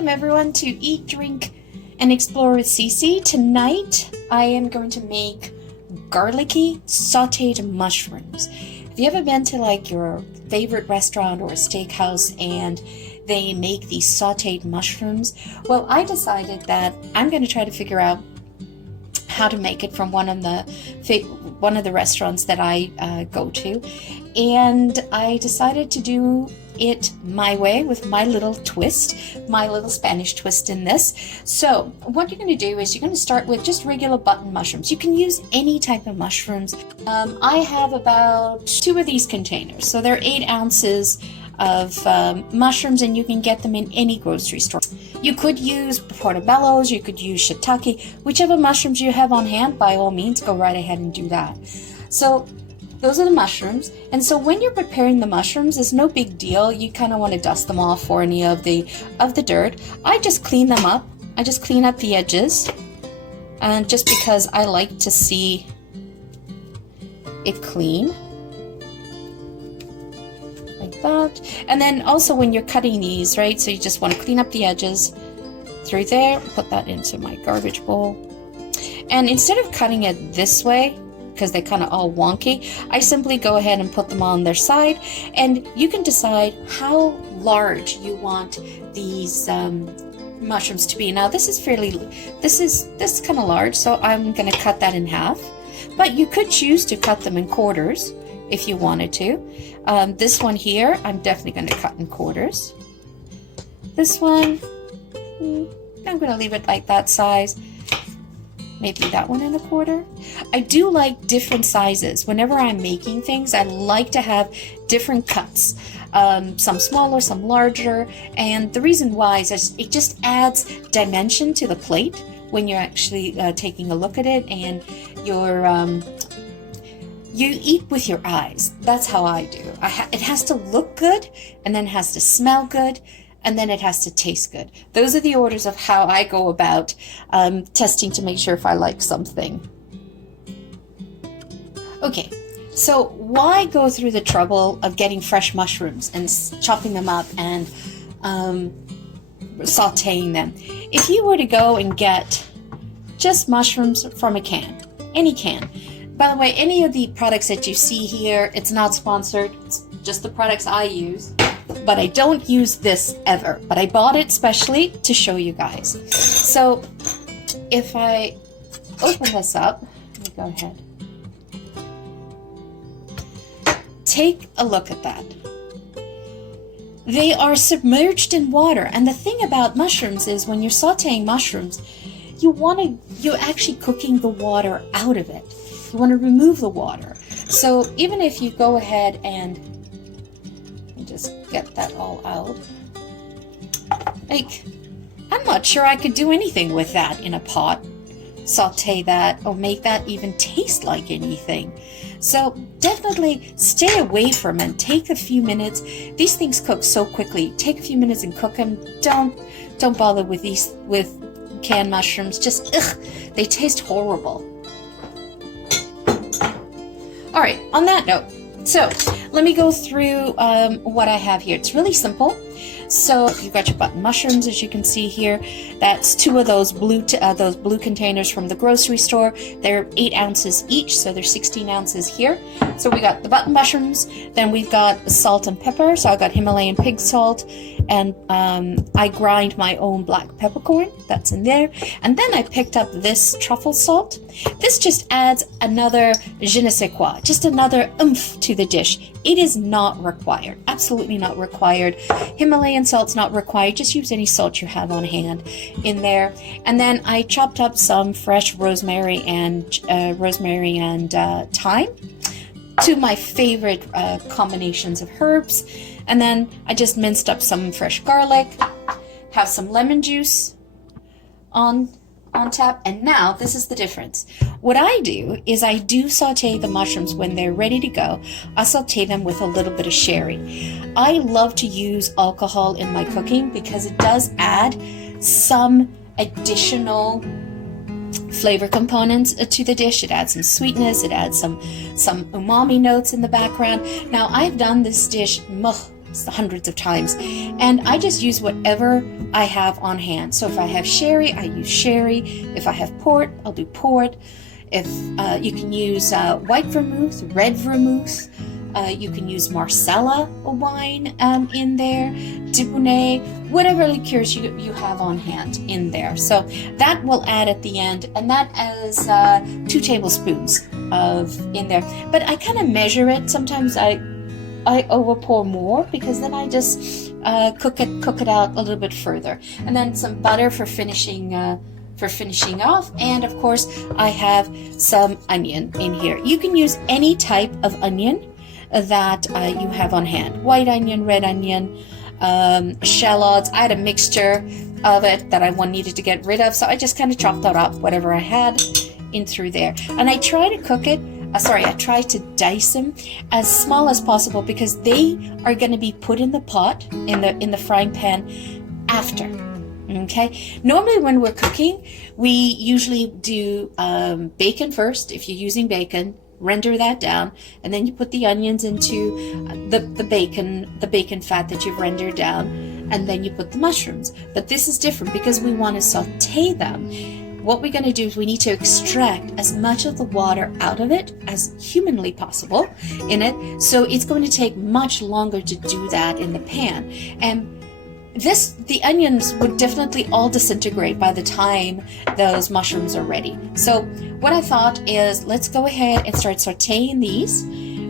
Welcome everyone to Eat, Drink, and Explore with Cece. Tonight I am going to make garlicky sautéed mushrooms. Have you ever been to like your favorite restaurant or steakhouse and they make these sautéed mushrooms? Well, I decided that I'm going to try to figure out how to make it from one of the restaurants that I go to, and I decided to do it my way with my little twist, my little Spanish twist in this. So what you're going to do is you're going to start with just regular button mushrooms. You can use any type of mushrooms. I have about 2 of these containers, so they're 8 ounces of mushrooms, and you can get them in any grocery store. You could use portobellos, you could use shiitake, whichever mushrooms you have on hand, by all means, go right ahead and do that. So those are the mushrooms, and so when you're preparing the mushrooms, it's no big deal. You kind of want to dust them off for any of the dirt. I just clean them up. I just clean up the edges, and just because I like to see it clean. Like that. And then also when you're cutting these, right, so you just want to clean up the edges through there, put that into my garbage bowl. And instead of cutting it this way, because they're kind of all wonky, I simply go ahead and put them on their side, and you can decide how large you want these mushrooms to be. Now this is kind of large, so I'm going to cut that in half, but you could choose to cut them in quarters if you wanted to. This one here, I'm definitely going to cut in quarters. This one, I'm going to leave it like that size. Maybe that one in a quarter. I do like different sizes. Whenever I'm making things, I like to have different cuts. Some smaller, some larger. And the reason why is it just adds dimension to the plate when you're actually taking a look at it, and you eat with your eyes. That's how I do. It has to look good, and then it has to smell good, and then it has to taste good. Those are the orders of how I go about testing to make sure if I like something. Okay, so why go through the trouble of getting fresh mushrooms and chopping them up and sautéing them? If you were to go and get just mushrooms from a can, any can. By the way, any of the products that you see here, it's not sponsored. It's just the products I use. But I don't use this ever. But I bought it specially to show you guys. So if I open this up, let me go ahead. Take a look at that. They are submerged in water. And the thing about mushrooms is when you're sautéing mushrooms, you're actually cooking the water out of it. You want to remove the water. So even if you go ahead and just get that all out, like, I'm not sure I could do anything with that in a pot, saute that, or make that even taste like anything. So definitely stay away from it. Take a few minutes. These things cook so quickly. Take a few minutes and cook them. Don't bother with canned mushrooms. Just they taste horrible. All right, on that note, so let me go through what I have here. It's really simple. So you've got your button mushrooms, as you can see here. That's 2 of those blue containers from the grocery store. They're 8 ounces each, so they're 16 ounces here. So we got the button mushrooms, then we've got salt and pepper. So I got Himalayan pig salt, and I grind my own black peppercorn. That's in there. And then I picked up this truffle salt. This just adds another je ne sais quoi, just another oomph to the dish. It is not required, absolutely not required. Himalayan salt's not required. Just use any salt you have on hand in there. And then I chopped up some fresh rosemary and thyme, 2 of my favorite combinations of herbs. And then I just minced up some fresh garlic, have some lemon juice on tap. And now this is the difference. What I do is I do saute the mushrooms when they're ready to go. I saute them with a little bit of sherry. I love to use alcohol in my cooking because it does add some additional flavor components to the dish. It adds some sweetness. It adds some umami notes in the background. Now I've done this dish hundreds of times, and I just use whatever I have on hand. So if I have sherry, I use sherry. If I have port, I'll do port. If you can use white vermouth, red vermouth, you can use Marsala wine in there, Dubonnet, whatever liqueurs you have on hand in there. So that will add at the end, and that is 2 tablespoons of in there. But I kind of measure it. Sometimes I over pour more, because then I just cook it out a little bit further. And then some butter for finishing off, and of course I have some onion in here. You can use any type of onion that you have on hand. White onion, red onion, shallots. I had a mixture of it that I needed to get rid of, so I just kind of chopped that up, whatever I had in through there. And I try to cook it, I try to dice them as small as possible, because they are going to be put in the pot, in the frying pan after. Okay, normally when we're cooking, we usually do bacon first. If you're using bacon, render that down, and then you put the onions into the bacon fat that you've rendered down, and then you put the mushrooms. But this is different because we want to saute them. What we're going to do is we need to extract as much of the water out of it as humanly possible in it. So it's going to take much longer to do that in the pan. And the onions would definitely all disintegrate by the time those mushrooms are ready. So what I thought is, let's go ahead and start sauteing these,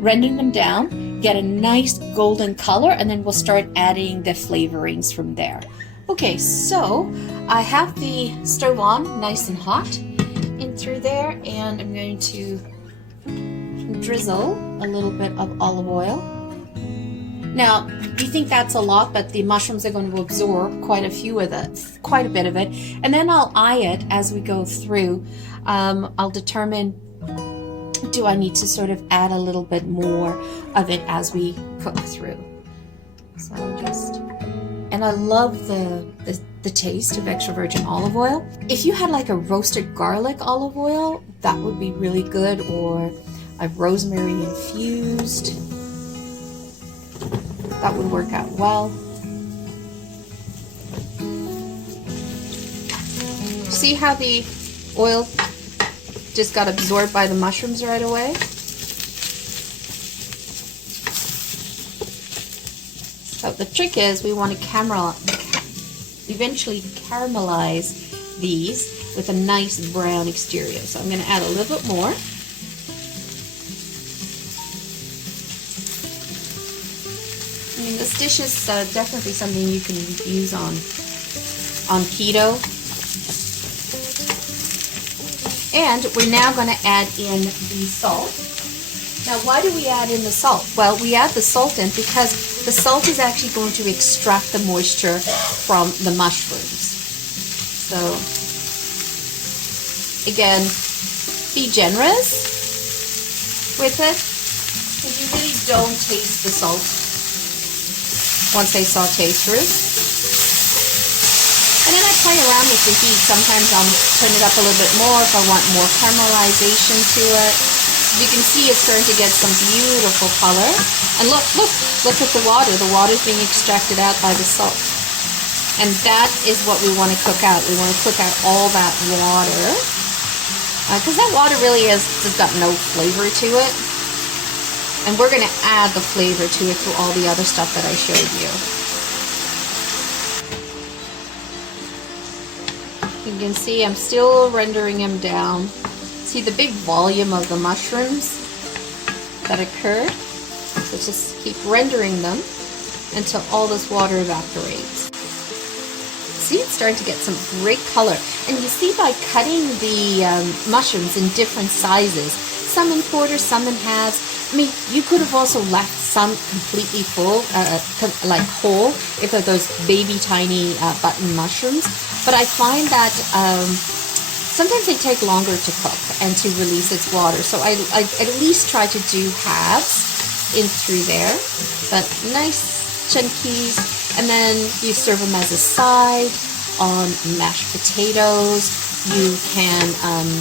rendering them down, get a nice golden color, and then we'll start adding the flavorings from there. Okay, so I have the stove on nice and hot in through there, and I'm going to drizzle a little bit of olive oil. Now, you think that's a lot, but the mushrooms are going to absorb quite a bit of it. And then I'll eye it as we go through. I'll determine, do I need to sort of add a little bit more of it as we cook through. So and I love the taste of extra virgin olive oil. If you had like a roasted garlic olive oil, that would be really good, or a rosemary infused. That would work out well. See how the oil just got absorbed by the mushrooms right away? So the trick is we want to eventually caramelize these with a nice brown exterior. So I'm going to add a little bit more. I mean, this dish is definitely something you can use on keto. And we're now going to add in the salt. Now, why do we add in the salt? Well, we add the salt in because the salt is actually going to extract the moisture from the mushrooms. So, again, be generous with it, because you really don't taste the salt once they saute through. And then I play around with the heat. Sometimes I'll turn it up a little bit more if I want more caramelization to it. You can see it's starting to get some beautiful color. And look at the water. The water's being extracted out by the salt. And that is what we want to cook out. We want to cook out all that water. Because that water really has got no flavor to it. And we're going to add the flavor to it through all the other stuff that I showed you. You can see I'm still rendering them down. See the big volume of the mushrooms that occurred? So just keep rendering them until all this water evaporates. See, it's starting to get some great color. And you see by cutting the mushrooms in different sizes, some in quarters, some in halves. I mean, you could have also left some completely full, like whole, if they're those baby tiny button mushrooms. But I find that sometimes they take longer to cook and to release its water. So I at least try to do halves in through there. But nice chunkies. And then you serve them as a side on mashed potatoes. You can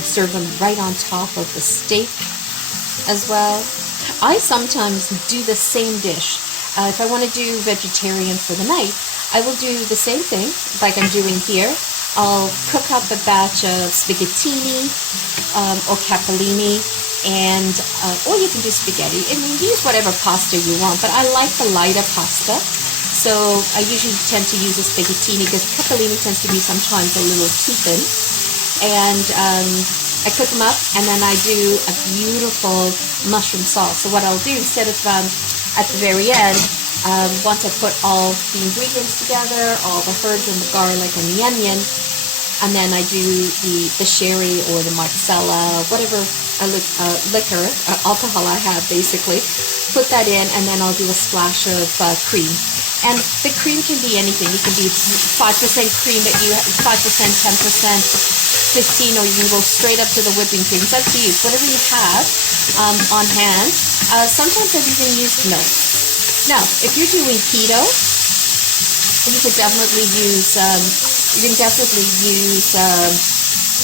serve them right on top of the steak as well. I sometimes do the same dish If I want to do vegetarian for the night, I will do the same thing like I'm doing here. I'll cook up a batch of spaghettini or capellini, and or you can do spaghetti. I mean, use whatever pasta you want, but I like the lighter pasta. So I usually tend to use a spaghettini because capellini tends to be sometimes a little too thin. And I cook them up, and then I do a beautiful mushroom sauce. So what I'll do, instead of at the very end, once I put all the ingredients together, all the herbs and the garlic and the onion, and then I do the sherry or the marsala, whatever liquor, alcohol I have basically, put that in, and then I'll do a splash of cream. And the cream can be anything. It can be 5% cream, but you have 5%, 10%, 15, or you can go straight up to the whipping cream. It's up to you. Whatever you have on hand. Sometimes I've even used milk. Now, if you're doing keto, you can definitely use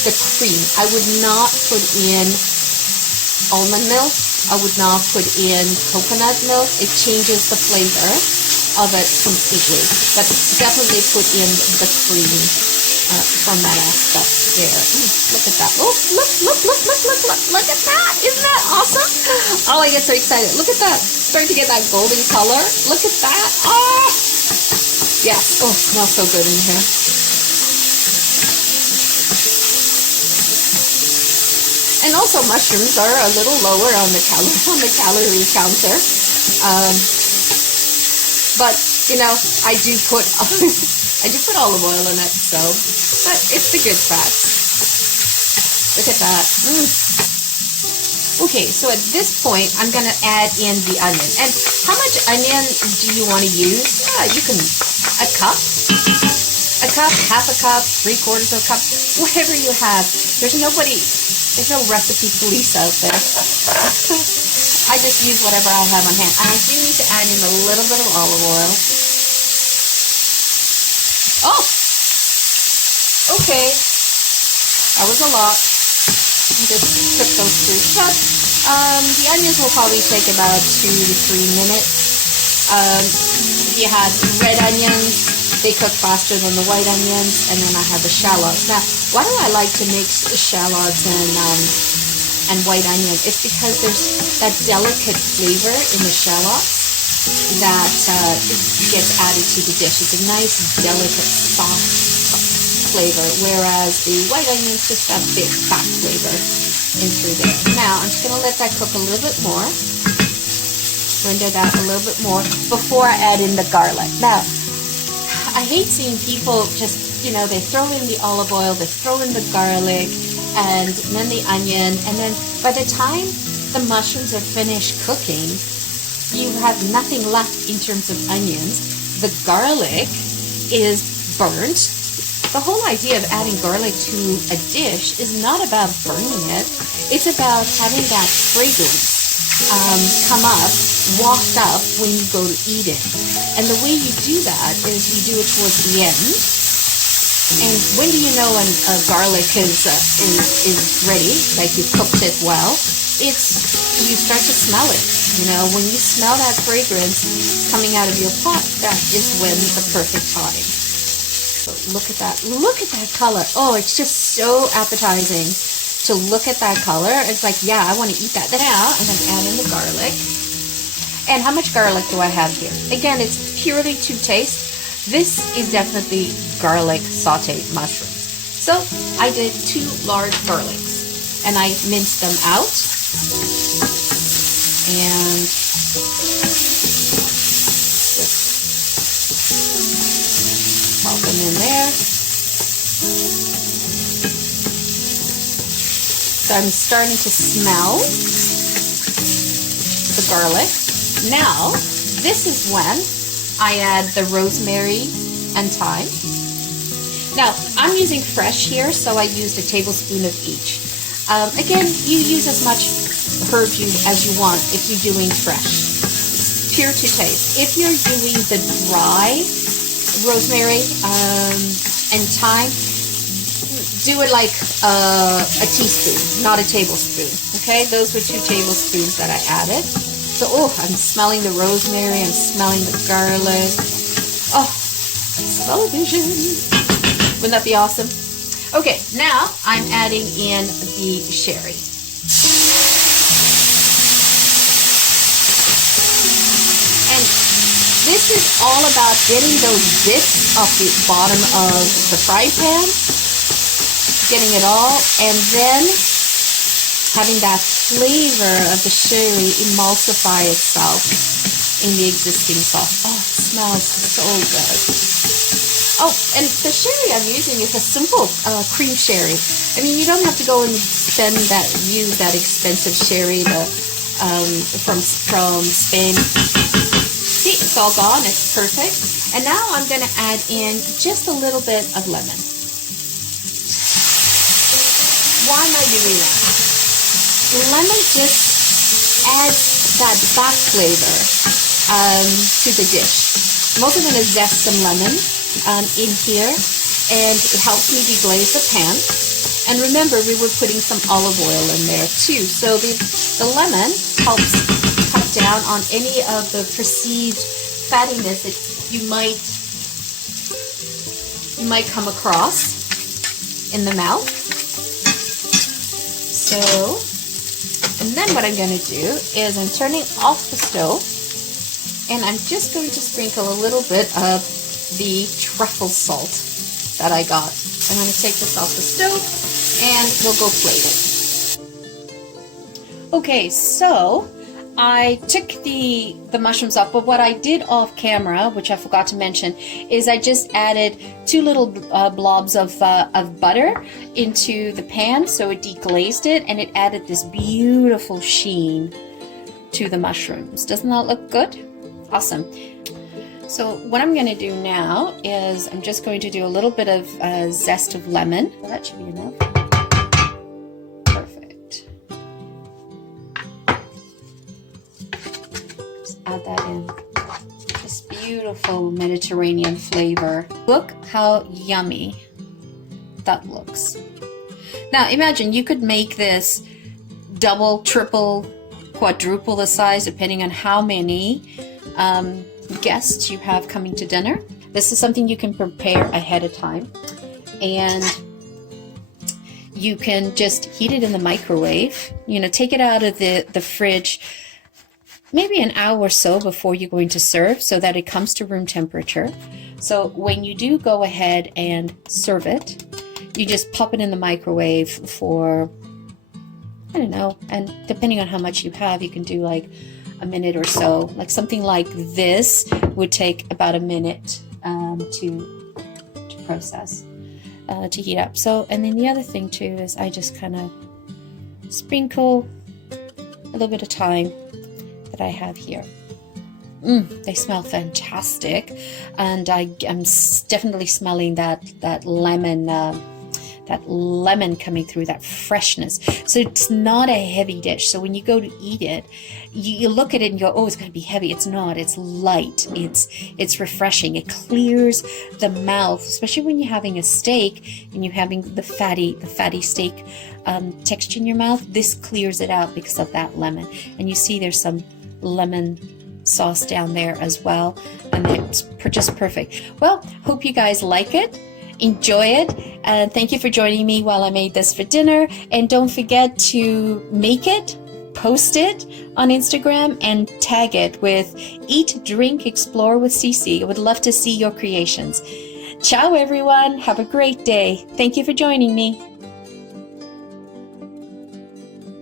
the cream. I would not put in almond milk. I would not put in coconut milk. It changes the flavor of it completely. But definitely put in the cream from that aspect there. Look at that. Oh, look at that. Isn't that awesome? Oh, I get so excited. Look at that. Starting to get that golden color. Look at that. Oh, yes. Oh, it smells so good in here. And also mushrooms are a little lower on the calorie counter. But you know, I do put olive oil in it, so but it's the good fats. Look at that. Okay, so at this point I'm gonna add in the onion. And how much onion do you want to use? You can a cup, half a cup, 3/4 of a cup, whatever you have. There's no recipe police out there. I just use whatever I have on hand. And I do need to add in a little bit of olive oil. Oh! Okay. That was a lot. Just cook those through. But the onions will probably take about 2 to 3 minutes. If you had red onions, they cook faster than the white onions. And then I have the shallots. Now, why do I like to mix the shallots and white onion? It's because there's that delicate flavor in the shallots that gets added to the dish. It's a nice, delicate, soft flavor, whereas the white onion is just that big, fat flavor in through there. Now, I'm just going to let that cook a little bit more. Render that a little bit more before I add in the garlic. Now, I hate seeing people just, they throw in the olive oil, they throw in the garlic, and then the onion, and then by the time the mushrooms are finished cooking, you have nothing left in terms of onions. The garlic is burnt. The whole idea of adding garlic to a dish is not about burning it. It's about having that fragrance come up, waft up when you go to eat it. And the way you do that is you do it towards the end. And when do you know when garlic is ready, like you've cooked it well? You start to smell it. When you smell that fragrance coming out of your pot, that is when the perfect time. So look at that. Look at that color. Oh, it's just so appetizing to look at that color. It's like, yeah, I want to eat that. Now I'm going to add in the garlic. And how much garlic do I have here? Again, it's purely to taste. This is definitely garlic sautéed mushrooms. So I did 2 large garlics and I minced them out and just pop them in there. So I'm starting to smell the garlic. Now, this is when I add the rosemary and thyme. Now, I'm using fresh here, so I used a tablespoon of each. Again, you use as much herb as you want if you're doing fresh. It's pure to taste. If you're doing the dry rosemary and thyme, do it like a teaspoon, not a tablespoon. Okay, those were 2 tablespoons that I added. So, oh, I'm smelling the rosemary, I'm smelling the garlic. Oh, smell-o-vision. Wouldn't that be awesome? Okay, now I'm adding in the sherry. And this is all about getting those bits off the bottom of the fry pan, getting it all, and then having that flavor of the sherry emulsify itself in the existing sauce. Oh, it smells so good. Oh, and the sherry I'm using is a simple cream sherry. I mean, you don't have to go and use that expensive sherry from Spain. See, it's all gone. It's perfect. And now I'm going to add in just a little bit of lemon. Why am I doing that? Lemon just adds that back flavor to the dish. I'm also going to zest some lemon in here, and it helps me deglaze the pan. And remember, we were putting some olive oil in there too, so the lemon helps cut down on any of the perceived fattiness that you might come across in the mouth. So, and then what I'm going to do is I'm turning off the stove, and I'm just going to sprinkle a little bit of the truffle salt that I got. I'm going to take this off the stove, and we'll go plate it. Okay, so I took the mushrooms off, but what I did off camera, which I forgot to mention, is I just added 2 little blobs of butter into the pan, so it deglazed it, and it added this beautiful sheen to the mushrooms. Doesn't that look good? Awesome. So what I'm going to do now is I'm just going to do a little bit of zest of lemon. Well, that should be enough. Perfect. Just add that in. This beautiful Mediterranean flavor. Look how yummy that looks. Now imagine you could make this double, triple, quadruple the size depending on how many guests you have coming to dinner. This is something you can prepare ahead of time, and you can just heat it in the microwave. You know, take it out of the fridge maybe an hour or so before you're going to serve, so that it comes to room temperature. So when you do go ahead and serve it, you just pop it in the microwave for, I don't know, and depending on how much you have, you can do like a minute or so. Like something like this would take about a minute to process, to heat up. So, and then the other thing too is I just kind of sprinkle a little bit of thyme that I have here. They smell fantastic, and I'm definitely smelling that lemon coming through, that freshness. So it's not a heavy dish. So when you go to eat it, you look at it and you go, oh, it's going to be heavy. It's not. It's light. It's refreshing. It clears the mouth, especially when you're having a steak and you're having the fatty steak texture in your mouth. This clears it out because of that lemon. And you see there's some lemon sauce down there as well, and it's just perfect. Well, hope you guys like it. Enjoy it, and thank you for joining me while I made this for dinner. And don't forget to make it, post it on Instagram, and tag it with Eat, Drink, Explore with Cece. I would love to see your creations. Ciao everyone, have a great day. Thank you for joining me.